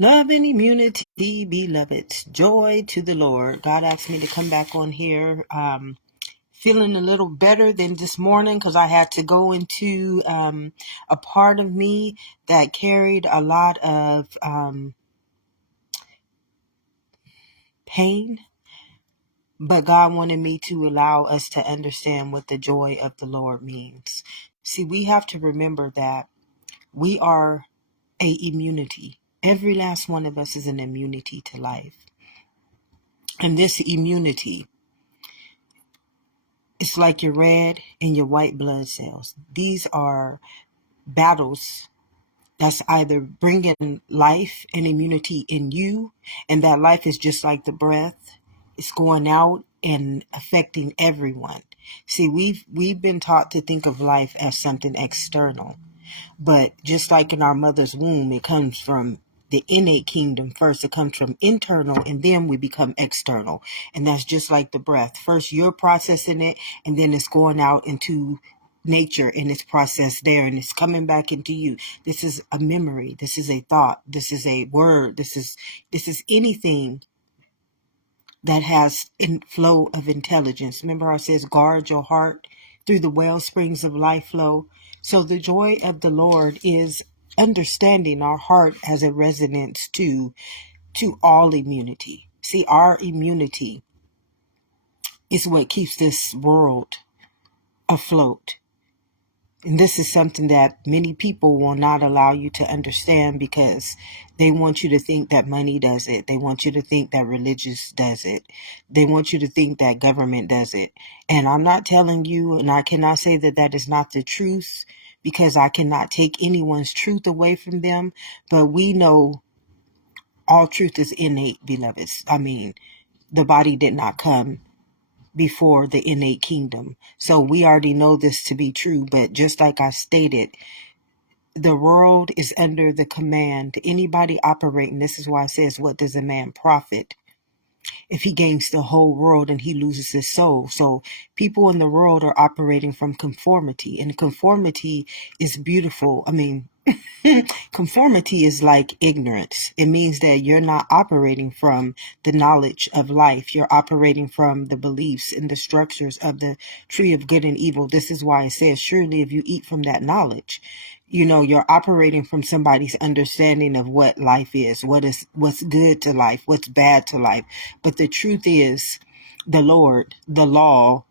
Love and immunity, beloved. Joy to the Lord. God asked me to come back on here. Feeling a little better than this morning because I had to go into a part of me that carried a lot of pain. But God wanted me to allow us to understand what the joy of the Lord means. See, we have to remember that we are a immunity. Every last one of us is an immunity to life. And this immunity, it's like your red and your white blood cells. These are battles that's either bringing life and immunity in you, and that life is just like the breath. It's going out and affecting everyone. See, we've been taught to think of life as something external. But just like in our mother's womb, it comes from the innate kingdom first. It comes from internal, and then we become external. And that's just like the breath. First, you're processing it, and then it's going out into nature, and it's processed there, and it's coming back into you. This is a memory. This is a thought. This is a word. This is anything that has flow of intelligence. Remember how it says, guard your heart through the well springs of life flow. So the joy of the Lord is understanding our heart as a resonance to all immunity. See, our immunity is what keeps this world afloat. And this is something that many people will not allow you to understand because they want you to think that money does it. They want you to think that religious does it. They want you to think that government does it. And I'm not telling you, and I cannot say that that is not the truth because I cannot take anyone's truth away from them. But we know all truth is innate, beloveds. I mean, the body did not come before the innate kingdom. So we already know this to be true, but just like I stated, the world is under the command. Anybody operating, this is why it says, what does a man profit if he gains the whole world and he loses his soul? So people in the world are operating from conformity, and conformity is beautiful. I mean, conformity is like ignorance. It means that you're not operating from the knowledge of life. You're operating from the beliefs and the structures of the tree of good and evil. This is why it says, surely if you eat from that knowledge, you're operating from somebody's understanding of what life is, what's good to life, what's bad to life. But the truth is, the Lord, the law,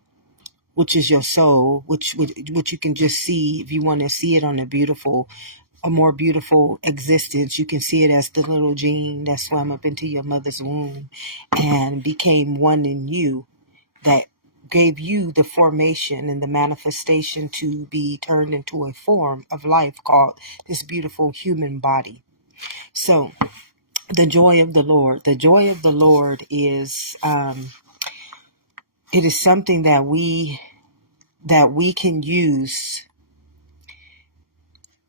which is your soul, which you can just see if you want to see it on a more beautiful existence. You can see it as the little gene that swam up into your mother's womb and became one in you, that gave you the formation and the manifestation to be turned into a form of life called this beautiful human body. So the joy of the Lord is it is something that we can use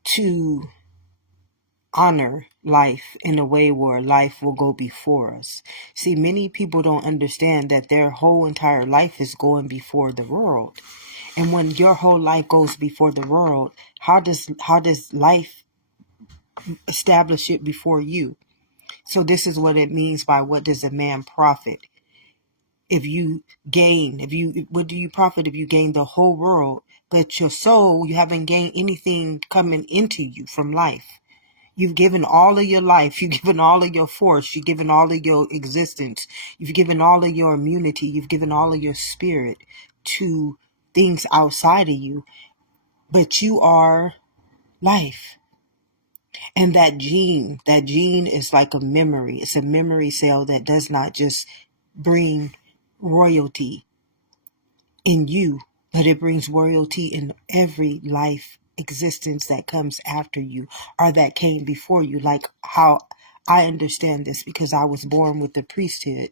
to honor life in a way where life will go before us. See, many people don't understand that their whole entire life is going before the world. And when your whole life goes before the world, how does life establish it before you? So this is what it means by what does a man profit? What do you profit if you gain the whole world, but your soul, you haven't gained anything coming into you from life? You've given all of your life. You've given all of your force. You've given all of your existence. You've given all of your immunity. You've given all of your spirit to things outside of you. But you are life. And that gene is like a memory. It's a memory cell that does not just bring royalty in you, but it brings royalty in every life existence that comes after you or that came before you. Like how I understand this, because I was born with the priesthood.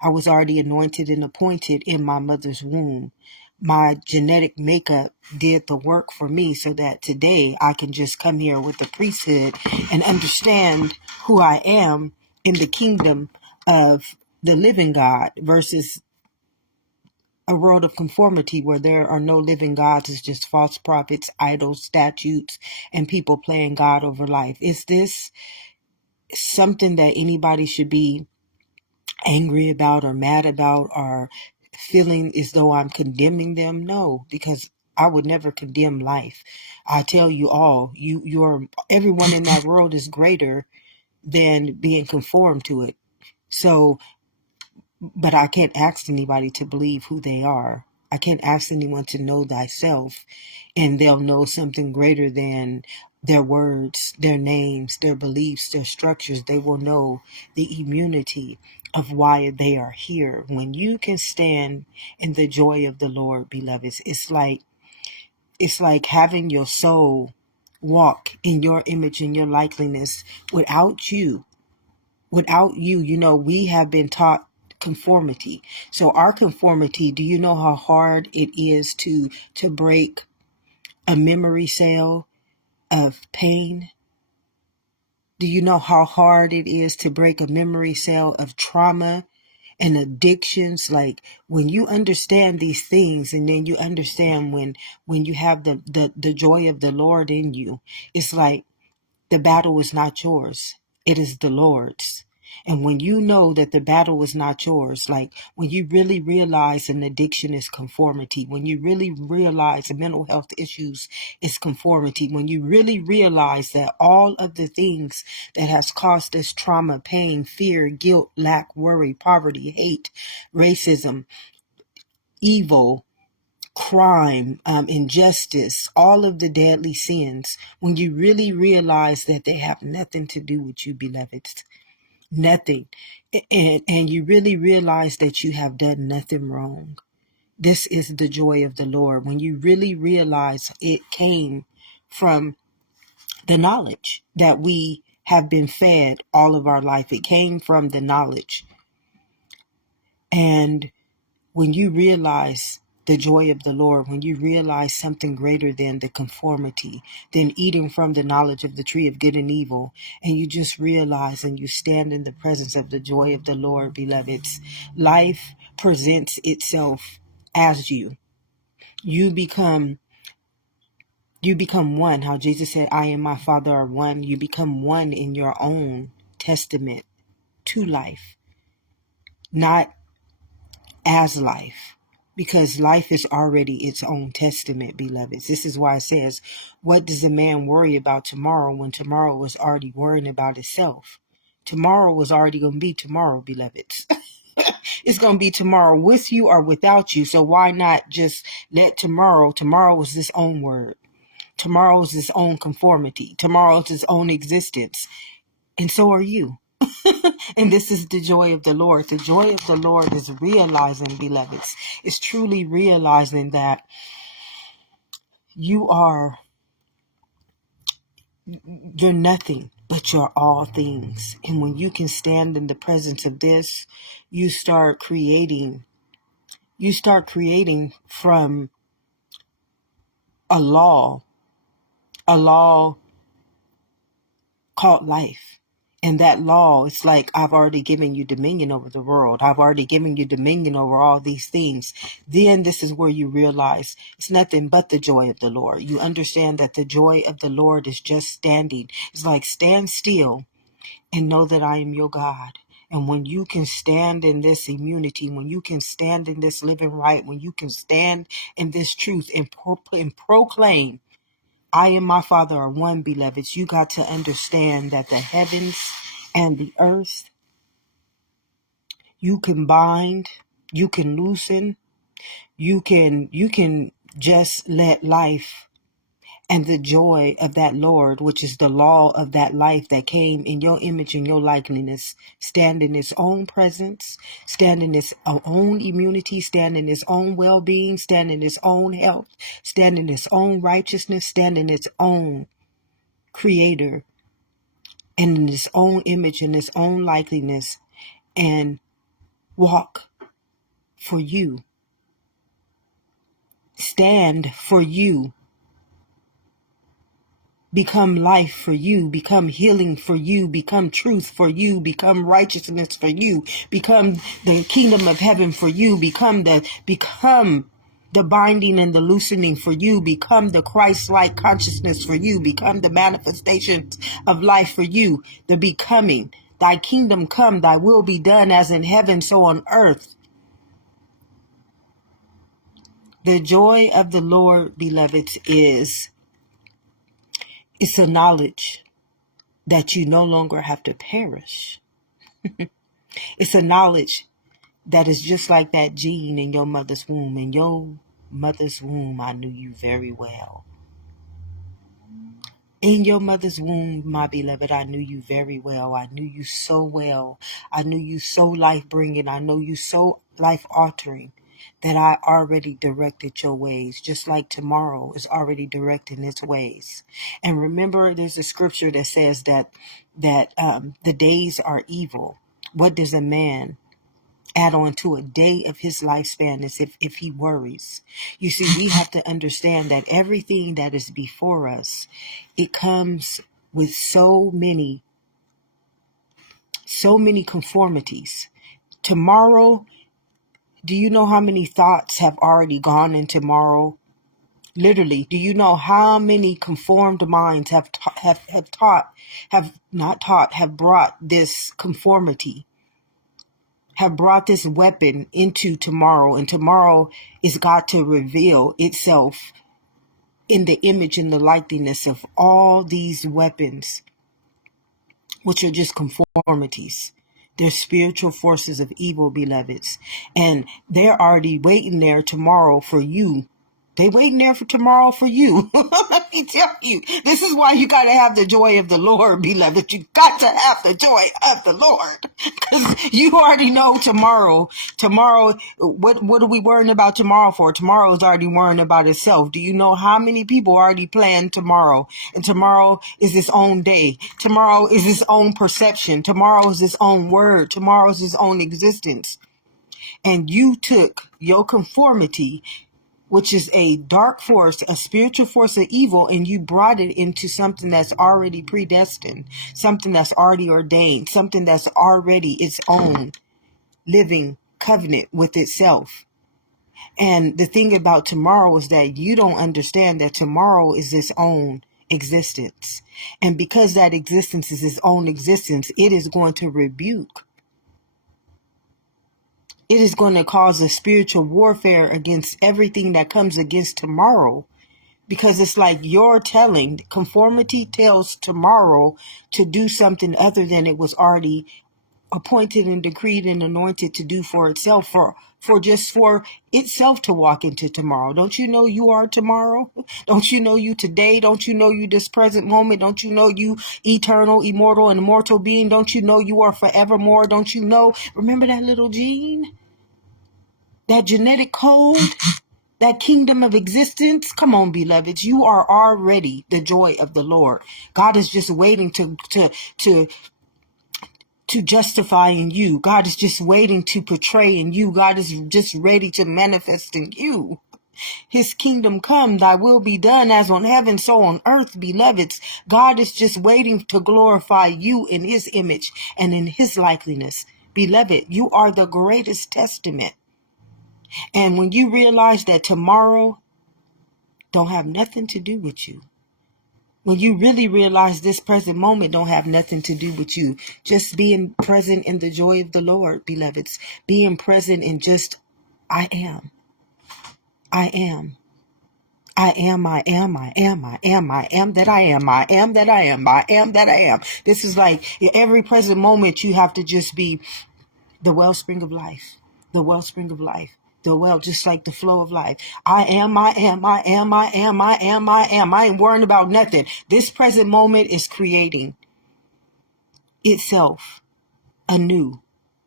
I was already anointed and appointed in my mother's womb. My genetic makeup did the work for me so that today I can just come here with the priesthood and understand who I am in the kingdom of the living God versus a world of conformity where there are no living gods. It's just false prophets, idols, statutes, and people playing God over life. Is this something that anybody should be angry about or mad about or feeling as though I'm condemning them. No, because I would never condemn life. I tell you all, you're everyone in that world is greater than being conformed to it. So, but I can't ask anybody to believe who they are. I can't ask anyone to know thyself, and they'll know something greater than their words, their names, their beliefs, their structures. They will know the immunity of why they are here. When you can stand in the joy of the Lord, beloveds, it's like having your soul walk in your image and your likeness without you. Without you, we have been taught conformity. So our conformity, do you know how hard it is to break a memory cell of pain? Do you know how hard it is to break a memory cell of trauma and addictions? Like, when you understand these things, and then you understand when you have the joy of the Lord in you, it's like the battle is not yours. It is the Lord's. And when you know that the battle is not yours, like when you really realize an addiction is conformity, when you really realize mental health issues is conformity, when you really realize that all of the things that has caused us trauma, pain, fear, guilt, lack, worry, poverty, hate, racism, evil, crime, injustice, all of the deadly sins, when you really realize that they have nothing to do with you, beloveds, nothing, and you really realize that you have done nothing wrong. This is the joy of the Lord. When you really realize it came from the knowledge that we have been fed all of our life. It came from the knowledge. And when you realize the joy of the Lord, when you realize something greater than the conformity, than eating from the knowledge of the tree of good and evil, and you just realize and you stand in the presence of the joy of the Lord, beloveds, life presents itself as you. You become one. How Jesus said, I and my Father are one. You become one in your own testament to life, not as life, because life is already its own testament, beloveds. This is why it says, what does a man worry about tomorrow when tomorrow was already worrying about itself? Tomorrow was already going to be tomorrow, beloveds. It's going to be tomorrow with you or without you. So why not just let tomorrow is its own word. Tomorrow is its own conformity. Tomorrow is its own existence. And so are you. And this is the joy of the Lord. The joy of the Lord is realizing, beloveds, is truly realizing that you're nothing, but you're all things. And when you can stand in the presence of this, you start creating from a law called life. And that law, it's like, I've already given you dominion over the world. I've already given you dominion over all these things. Then this is where you realize it's nothing but the joy of the Lord. You understand that the joy of the Lord is just standing. It's like, stand still and know that I am your God. And when you can stand in this immunity, when you can stand in this living right, when you can stand in this truth and proclaim, I and my Father are one, beloveds, you got to understand that the heavens and the earth, you can bind, you can loosen, you can just let life and the joy of that Lord, which is the law of that life that came in your image and your likeness, stand in its own presence, stand in its own immunity, stand in its own well-being, stand in its own health, stand in its own righteousness, stand in its own creator, and in its own image and its own likeness, and walk for you, stand for you, become life for you, become healing for you, become truth for you, become righteousness for you, become the kingdom of heaven for you, become The binding and the loosening for you become the Christ-like consciousness for you, become the manifestations of life for you, the becoming. Thy kingdom come, thy will be done as in heaven, so on earth. The joy of the Lord, beloveds, it's a knowledge that you no longer have to perish. It's a knowledge that is just like that gene in your mother's womb. In your mother's womb, I knew you very well. In your mother's womb, my beloved, I knew you very well. I knew you so well. I knew you so life-bringing. I know you so life-altering that I already directed your ways, just like tomorrow is already directing its ways. And remember, there's a scripture that says that the days are evil. What does a man add on to a day of his lifespan as if he worries? You see, we have to understand that everything that is before us, it comes with so many conformities. Tomorrow, do you know how many thoughts have already gone in tomorrow? Literally, do you know how many conformed minds have brought this conformity, have brought this weapon into tomorrow, and tomorrow is got to reveal itself in the image and the likeness of all these weapons, which are just conformities. They're spiritual forces of evil, beloveds, and they're already waiting there tomorrow for you. They waiting there for tomorrow for you. Let me tell you, this is why you got to have the joy of the Lord, beloved. You got to have the joy of the Lord, because you already know tomorrow. Tomorrow, what are we worrying about tomorrow for? Tomorrow is already worrying about itself. Do you know how many people already plan tomorrow? And tomorrow is its own day. Tomorrow is its own perception. Tomorrow is its own word. Tomorrow is its own existence. And you took your conformity, which is a dark force, a spiritual force of evil, and you brought it into something that's already predestined, something that's already ordained, something that's already its own living covenant with itself. And the thing about tomorrow is that you don't understand that tomorrow is its own existence. And because that existence is its own existence, it is going to rebuke. It is going to cause a spiritual warfare against everything that comes against tomorrow, because it's like you're telling, conformity tells tomorrow to do something other than it was already appointed and decreed and anointed to do for itself, for itself to walk into tomorrow. Don't you know you are tomorrow? Don't you know you today? Don't you know you this present moment? Don't you know you eternal, immortal, and immortal being? Don't you know you are forevermore? Don't you know? Remember that little gene? That genetic code? That kingdom of existence? Come on, beloveds. You are already the joy of the Lord. God is just waiting to justify in you. God is just waiting to portray in you. God is just ready to manifest in you. His kingdom come, thy will be done as on heaven, so on earth, beloveds. God is just waiting to glorify you in his image and in his likeness. Beloved, you are the greatest testament. And when you realize that tomorrow don't have nothing to do with you, when you really realize this present moment don't have nothing to do with you, just being present in the joy of the Lord, beloveds, being present in just, I am, I am, I am, I am, I am, I am, I am that I am, I am that I am, I am that I am. This is like every present moment you have to just be the wellspring of life, the wellspring of life. The well, just like the flow of life. I am, I am, I am, I am, I am, I am. I ain't worrying about nothing. This present moment is creating itself anew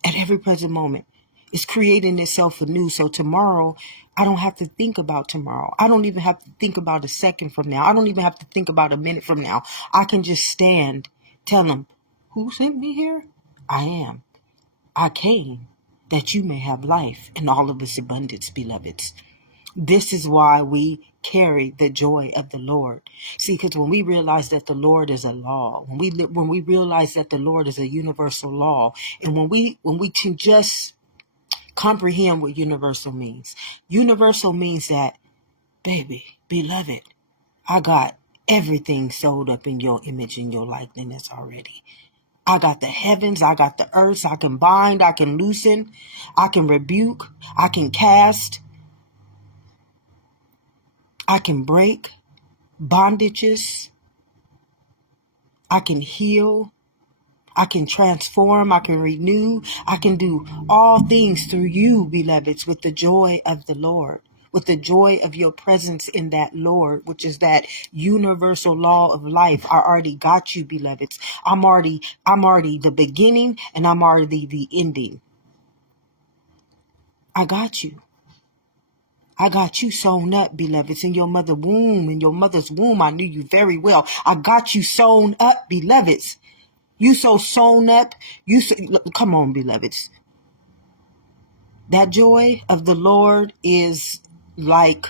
at every present moment. It's creating itself anew. So tomorrow, I don't have to think about tomorrow. I don't even have to think about a second from now. I don't even have to think about a minute from now. I can just stand, tell him, who sent me here? I am. I came that you may have life in all of its abundance, beloveds. This is why we carry the joy of the Lord. See, because when we realize that the Lord is a law, when we realize that the Lord is a universal law, and when we can just comprehend what universal means. Universal means that, baby, beloved, I got everything sold up in your image and your likeness already. I got the heavens, I got the earth. I can bind, I can loosen, I can rebuke, I can cast, I can break bondages, I can heal, I can transform, I can renew, I can do all things through you, beloveds, with the joy of the Lord, with the joy of your presence in that Lord, which is that universal law of life. I already got you, beloveds. I'm already the beginning and I'm already the ending. I got you. I got you sewn up, beloveds, in your mother's womb. In your mother's womb, I knew you very well. I got you sewn up, beloveds. You so sewn up. Come on, beloveds. That joy of the Lord is like,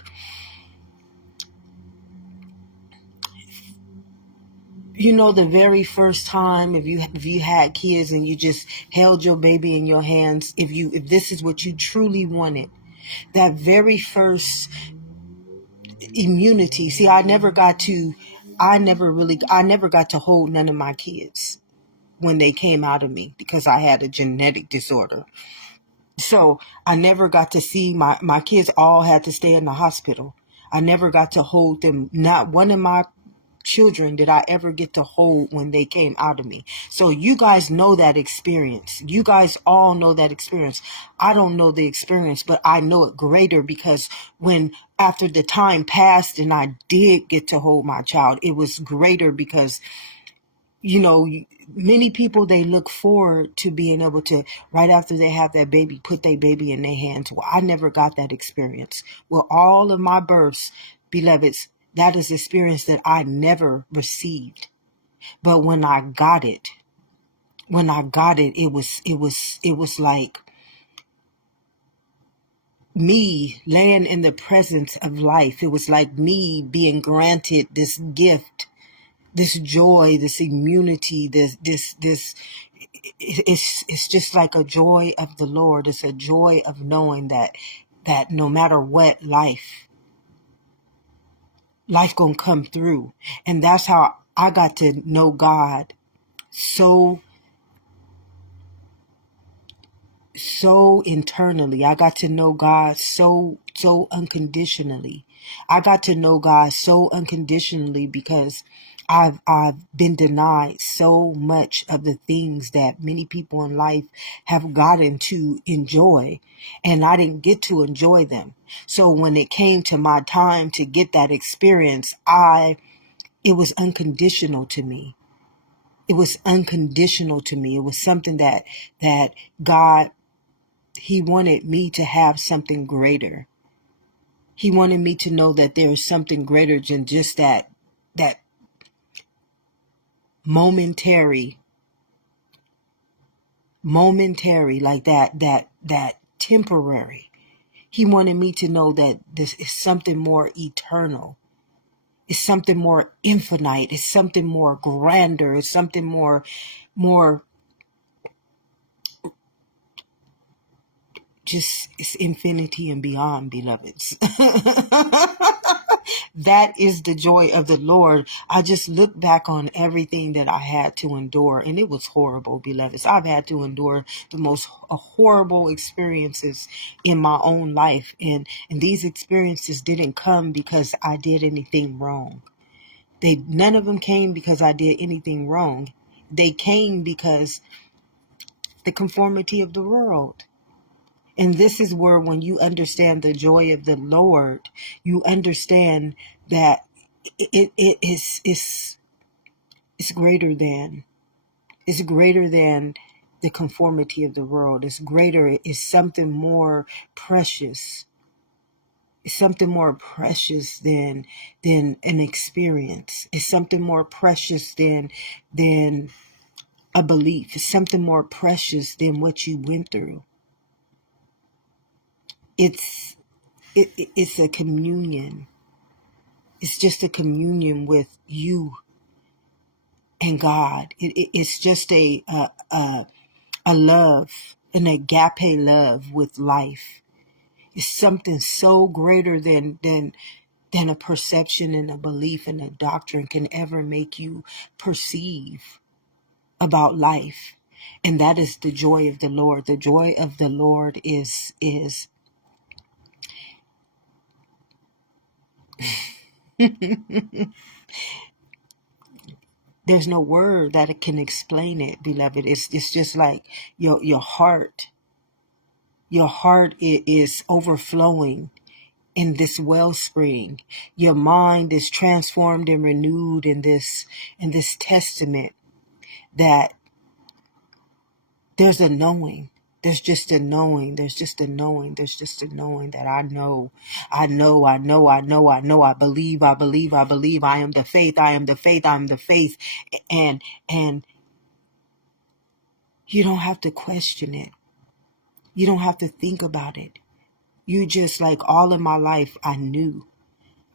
the very first time, if you had kids and you just held your baby in your hands, if this is what you truly wanted, that very first immunity. See, I never got to hold none of my kids when they came out of me because I had a genetic disorder. So I never got to see my kids all had to stay in the hospital. I never got to hold them. Not one of my children did I ever get to hold when they came out of me. So you guys know that experience. You guys all know that experience. I don't know the experience, but I know it greater because when after the time passed and I did get to hold my child, it was greater because many people, they look forward to being able to, right after they have that baby, put their baby in their hands. Well, I never got that experience. Well, all of my births, beloveds, that is experience that I never received. But when I got it, it was like me laying in the presence of life. It was like me being granted this gift, this joy, this immunity, this it's just like a joy of the Lord. It's a joy of knowing that no matter what, life gonna come through. And that's how I got to know God so internally. I got to know God so unconditionally. I got to know God so unconditionally because I've been denied so much of the things that many people in life have gotten to enjoy, and I didn't get to enjoy them. So when it came to my time to get that experience, it was unconditional to me. It was unconditional to me. It was something that God, He wanted me to have something greater. He wanted me to know that there is something greater than just that momentary, like that temporary. He wanted me to know that this is something more eternal. It's something more infinite. It's something more grander. It's something more just, it's infinity and beyond, beloveds. That is the joy of the Lord. I just look back on everything that I had to endure, and it was horrible, beloveds. I've had to endure the most horrible experiences in my own life, and these experiences didn't come because I did anything wrong. None of them came because I did anything wrong. They came because the conformity of the world. And this is where, when you understand the joy of the Lord, you understand that it's greater than the conformity of the world. It's greater. It's something more precious. It's something more precious than an experience. It's something more precious than a belief. It's something more precious than what you went through. It's a communion. It's just a communion with you and God. It's just a love. an agape love with life. It's something so greater than a perception and a belief and a doctrine can ever make you perceive about life. And that is the joy of the Lord. The joy of the Lord is there's no word that can explain it, beloved. It's just like your heart. Your heart is overflowing in this wellspring. Your mind is transformed and renewed in this testament that there's a knowing. There's just a knowing. There's just a knowing. There's just a knowing that I know. I know. I know. I know. I know. I believe. I believe. I believe. I am the faith. I am the faith. I am the faith. And you don't have to question it. You don't have to think about it. You just, like, all of my life, I knew.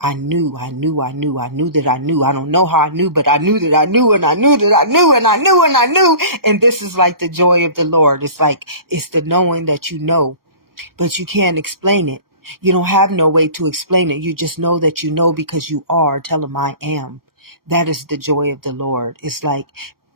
I knew that I knew. I don't know how I knew, but I knew that I knew, and I knew that I knew, and I knew, and I knew. And this is like the joy of the Lord. It's like, it's the knowing that you know, but you can't explain it. You don't have no way to explain it. You just know that you know because you are. Tell him I am. That is the joy of the Lord. It's like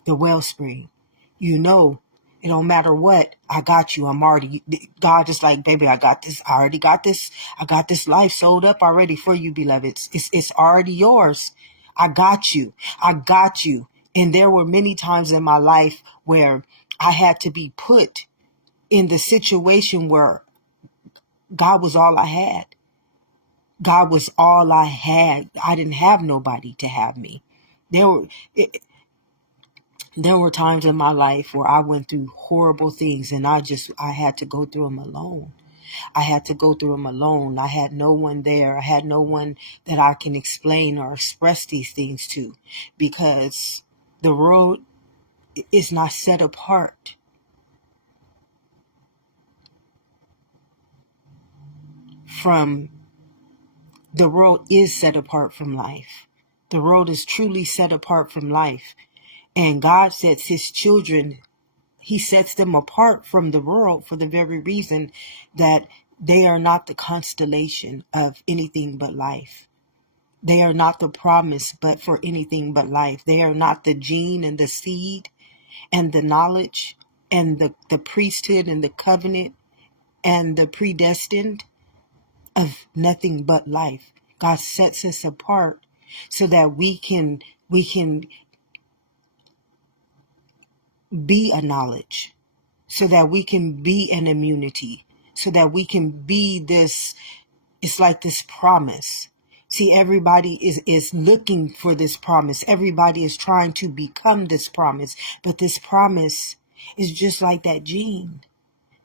the wellspring. You know, it don't matter what. I got you. I'm already, God is like, baby, I got this. I already got this. I got this life sold up already for you, beloveds. It's already yours. I got you. I got you. And there were many times in my life where I had to be put in the situation where God was all I had. God was all I had. I didn't have nobody to have me. There were times in my life where I went through horrible things, and I had to go through them alone. I had to go through them alone. I had no one there. I had no one that I can explain or express these things to, because the road is not set apart from the road is set apart from life. The road is truly set apart from life. And God sets his children, he sets them apart from the world for the very reason that they are not the constellation of anything but life. They are not the promise but for anything but life. They are not the gene and the seed and the knowledge and the priesthood and the covenant and the predestined of nothing but life. God sets us apart so that we can be a knowledge, so that we can be an immunity, so that we can be this. It's like this promise. See, everybody is looking for this promise. Everybody is trying to become this promise, but this promise is just like that gene.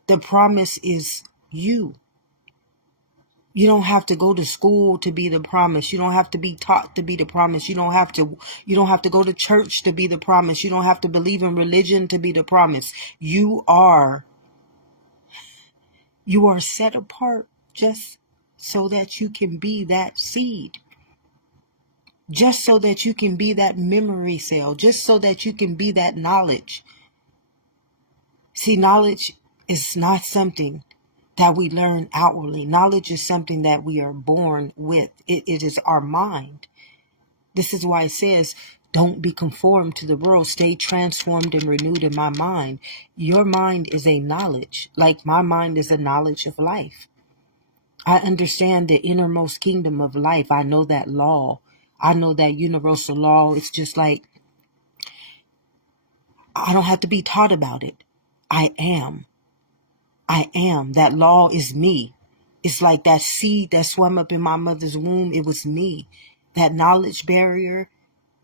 The promise is you. You don't have to go to school to be the promise. You don't have to be taught to be the promise. You don't have to go to church to be the promise. You don't have to believe in religion to be the promise. You are set apart just so that you can be that seed. Just so that you can be that memory cell. Just so that you can be that knowledge. See, knowledge is not something that we learn outwardly. Knowledge is something that we are born with. It is our mind. This is why it says, don't be conformed to the world. Stay transformed and renewed in my mind. Your mind is a knowledge, like my mind is a knowledge of life. I understand the innermost kingdom of life. I know that law. I know that universal law. It's just like, I don't have to be taught about it. I am. That law is me. It's like that seed that swam up in my mother's womb. It was me. That knowledge barrier,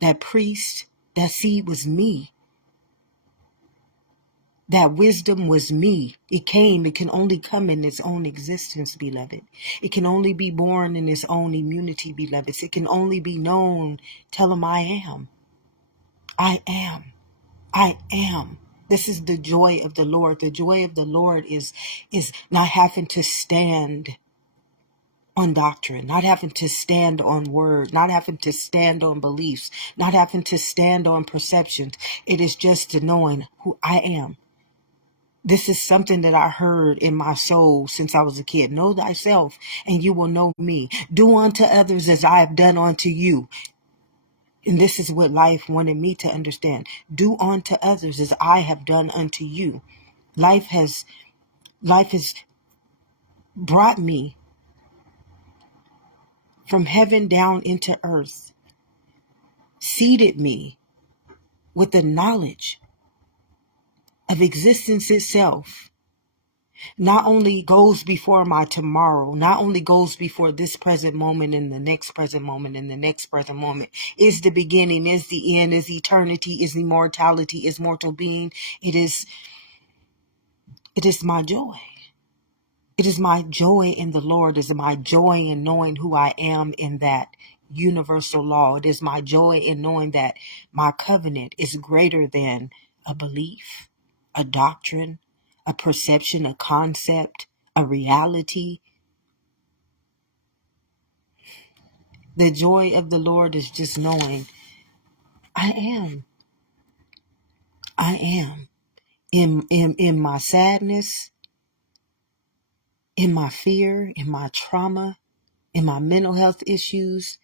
that priest, that seed was me. That wisdom was me. It can only come in its own existence, beloved. It can only be born in its own immunity, beloveds. It can only be known. Tell him I am. I am. I am. This is the joy of the Lord. The joy of the Lord is not having to stand on doctrine, not having to stand on word, not having to stand on beliefs, not having to stand on perceptions. It is just the knowing who I am. This is something that I heard in my soul since I was a kid. Know thyself, and you will know me. Do unto others as I have done unto you. And this is what life wanted me to understand. Do unto others as I have done unto you. Life has brought me from heaven down into earth, seeded me with the knowledge of existence itself. Not only goes before my tomorrow, not only goes before this present moment and the next present moment and the next present moment, is the beginning, is the end, is eternity, is immortality, is mortal being. It is my joy. It is my joy in the Lord. It is my joy in knowing who I am in that universal law. It is my joy in knowing that my covenant is greater than a belief, a doctrine, a perception, a concept, a reality. The joy of the Lord is just knowing I am. I am. In my sadness, in my fear, in my trauma, in my mental health issues,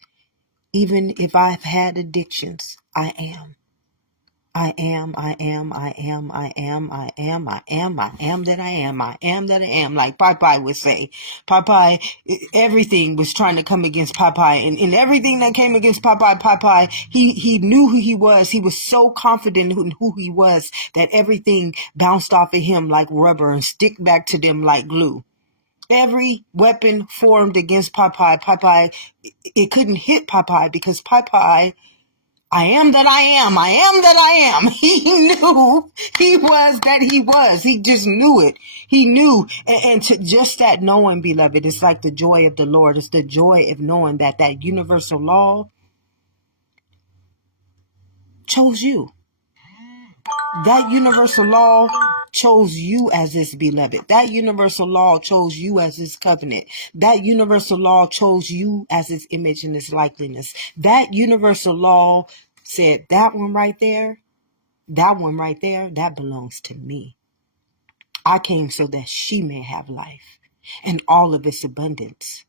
even if I've had addictions, I am. I am, I am, I am, I am, I am, I am, I am that I am, I am that I am, like Popeye would say. Popeye, everything was trying to come against Popeye, and everything that came against Popeye, he knew who he was. He was so confident in who he was that everything bounced off of him like rubber and stick back to them like glue. Every weapon formed against Popeye, it couldn't hit Popeye because Popeye, I am that I am. I am that I am. He knew he was that he was. He just knew it. He knew. And to just that knowing, beloved, it's like the joy of the Lord. It's the joy of knowing that that universal law chose you. That universal law chose you as his beloved. That universal law chose you as his covenant. That universal law chose you as his image and his likeness. That universal law said, that one right there, that belongs to me. I came so that she may have life and all of its abundance.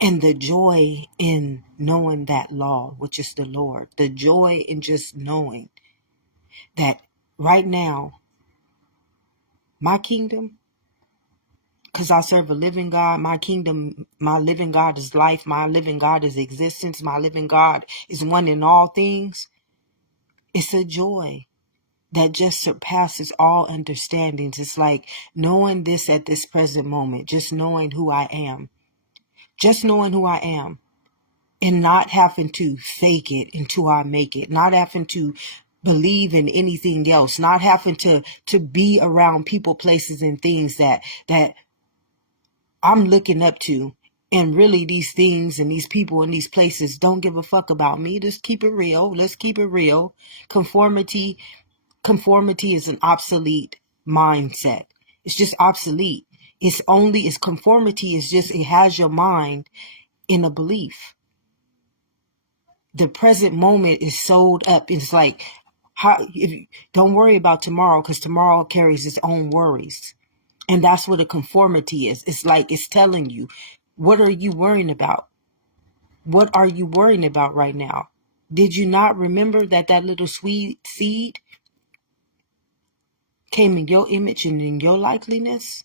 And the joy in knowing that law, which is the Lord, the joy in just knowing that right now, my kingdom, because I serve a living God, my kingdom, my living God is life, my living God is existence, my living God is one in all things. It's a joy that just surpasses all understandings. It's like knowing this at this present moment, just knowing who I am, and not having to fake it until I make it, not having to believe in anything else, not having to be around people, places, and things that I'm looking up to. And really these things and these people and these places don't give a fuck about me. Just keep it real. Let's keep it real. Conformity is an obsolete mindset. It's just obsolete. Conformity is just, it has your mind in a belief. The present moment is sold up. It's like, don't worry about tomorrow, because tomorrow carries its own worries. And that's what a conformity is. It's like, it's telling you, what are you worrying about? What are you worrying about right now? Did you not remember that little sweet seed came in your image and in your likeness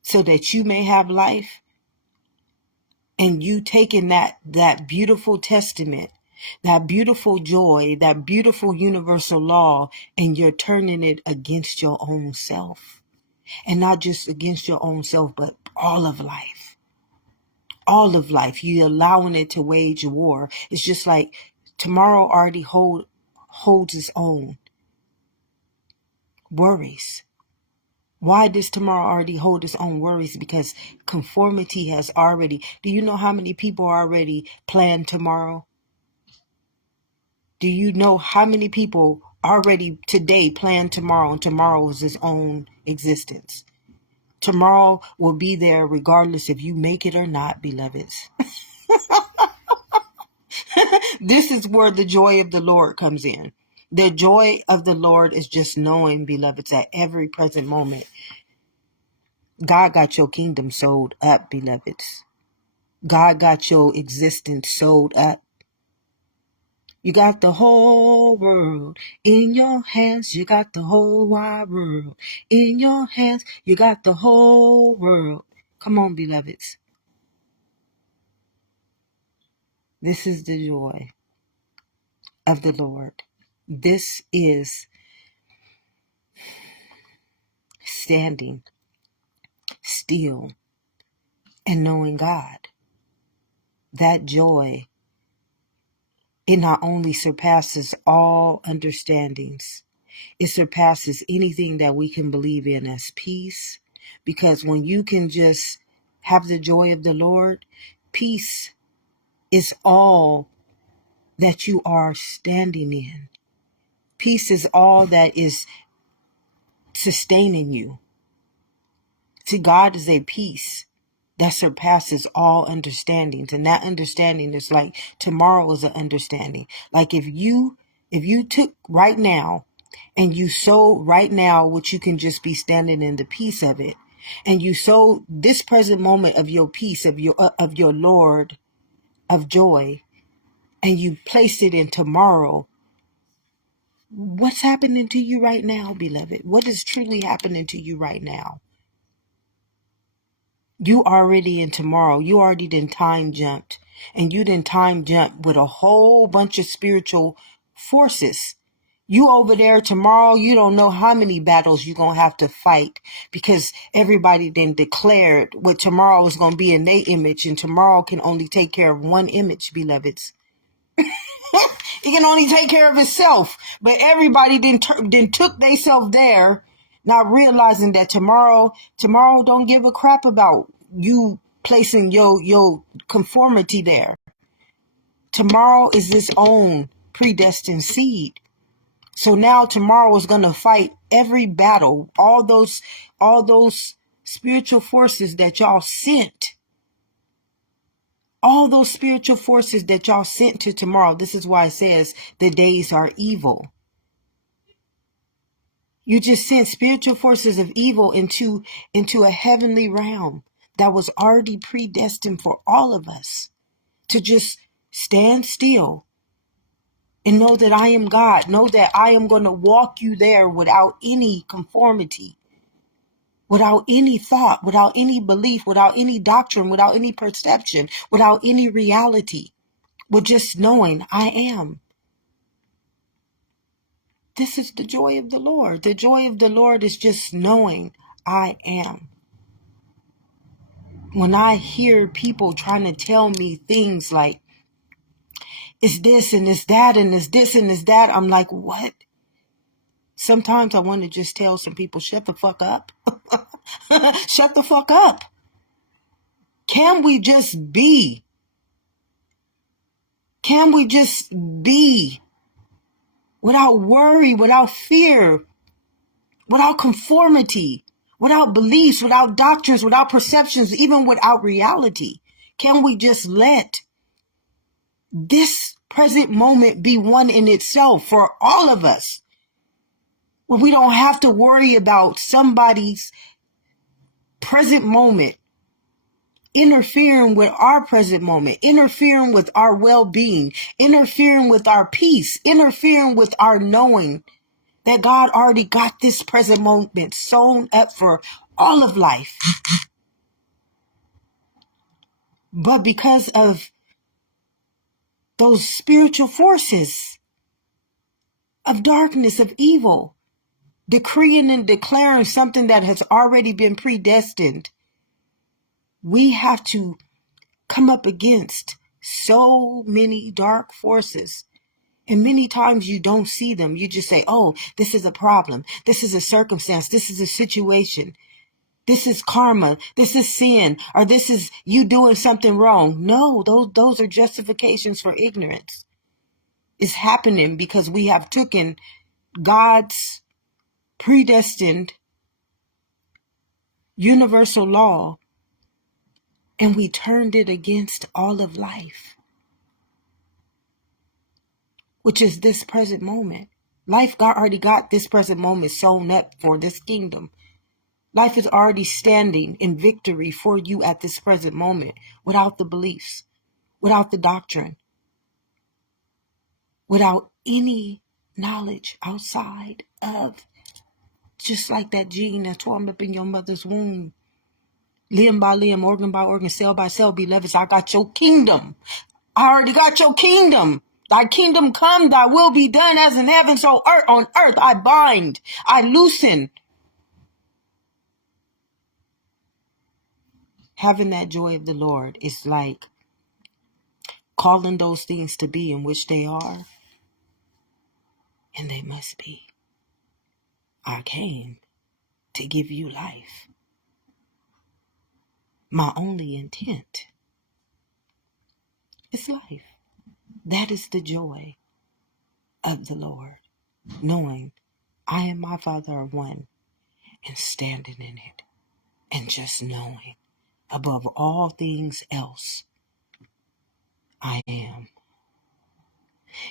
so that you may have life? And you taking that beautiful testament, that beautiful joy, that beautiful universal law, and you're turning it against your own self. And not just against your own self, but all of life. All of life. You're allowing it to wage war. It's just like tomorrow already holds its own worries. Why does tomorrow already hold its own worries? Because conformity has already. Do you know how many people already plan tomorrow? Do you know how many people already today plan tomorrow, and tomorrow is its own existence? Tomorrow will be there regardless if you make it or not, beloveds. This is where the joy of the Lord comes in. The joy of the Lord is just knowing, beloveds, at every present moment, God got your kingdom sold up, beloveds. God got your existence sold up. You got the whole world in your hands. You got the whole wide world in your hands. You got the whole world. Come on, beloveds. This is the joy of the Lord. This is standing still and knowing God. That joy, it not only surpasses all understandings, it surpasses anything that we can believe in as peace. Because when you can just have the joy of the Lord, peace is all that you are standing in. Peace is all that is sustaining you. See, God is a peace that surpasses all understandings. And that understanding is like tomorrow is an understanding. Like if you took right now and you sold right now, which you can just be standing in the peace of it, and you sold this present moment of your peace, of your Lord of joy, and you placed it in tomorrow, what's happening to you right now, beloved? What is truly happening to you right now? You already in tomorrow. You already done time jumped. And you done time jump with a whole bunch of spiritual forces. You over there tomorrow, you don't know how many battles you're going to have to fight because everybody then declared what tomorrow is going to be in their image, and tomorrow can only take care of one image, beloveds. It can only take care of itself. But everybody then took themselves there, not realizing that tomorrow don't give a crap about you placing your conformity there. Tomorrow is its own predestined seed. So now tomorrow is going to fight every battle, all those spiritual forces that y'all sent. All those spiritual forces that y'all sent to tomorrow. This is why it says the days are evil. You just sent spiritual forces of evil into a heavenly realm that was already predestined for all of us to just stand still and know that I am God. Know that I am going to walk you there without any conformity, without any thought, without any belief, without any doctrine, without any perception, without any reality, with just knowing I am. This is the joy of the Lord. The joy of the Lord is just knowing I am. When I hear people trying to tell me things like, it's this and it's that and it's this and it's that, I'm like, what? Sometimes I want to just tell some people, shut the fuck up. Shut the fuck up. Can we just be? Can we just be? Without worry, without fear, without conformity, without beliefs, without doctrines, without perceptions, even without reality. Can we just let this present moment be one in itself for all of us? Where we don't have to worry about somebody's present moment interfering with our present moment, interfering with our well-being, interfering with our peace, interfering with our knowing that God already got this present moment sewn up for all of life. But because of those spiritual forces of darkness, of evil, decreeing and declaring something that has already been predestined, we have to come up against so many dark forces. And many times you don't see them. You just say, oh, this is a problem. This is a circumstance. This is a situation. This is karma. This is sin. Or this is you doing something wrong. No, those are justifications for ignorance. It's happening because we have taken God's predestined universal law and we turned it against all of life, which is this present moment. Life already got this present moment sewn up for this kingdom. Life is already standing in victory for you at this present moment without the beliefs, without the doctrine, without any knowledge outside of, just like that gene that's formed up in your mother's womb. Limb by limb, organ by organ, cell by cell, beloveds, I got your kingdom. I already got your kingdom. Thy kingdom come, thy will be done as in heaven, so on earth I bind, I loosen. Having that joy of the Lord is like calling those things to be in which they are, and they must be. I came to give you life. My only intent is life. That is the joy of the Lord, knowing I and my Father are one and standing in it, and just knowing above all things else, I am.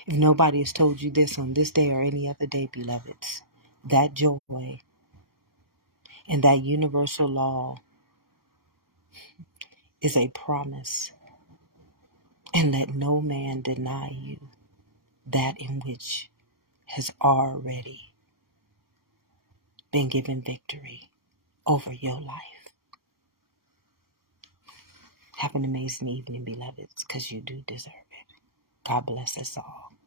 If nobody has told you this on this day or any other day, beloveds, that joy and that universal law is a promise, and let no man deny you that in which has already been given victory over your life. Have an amazing evening, beloveds, because you do deserve it. God bless us all.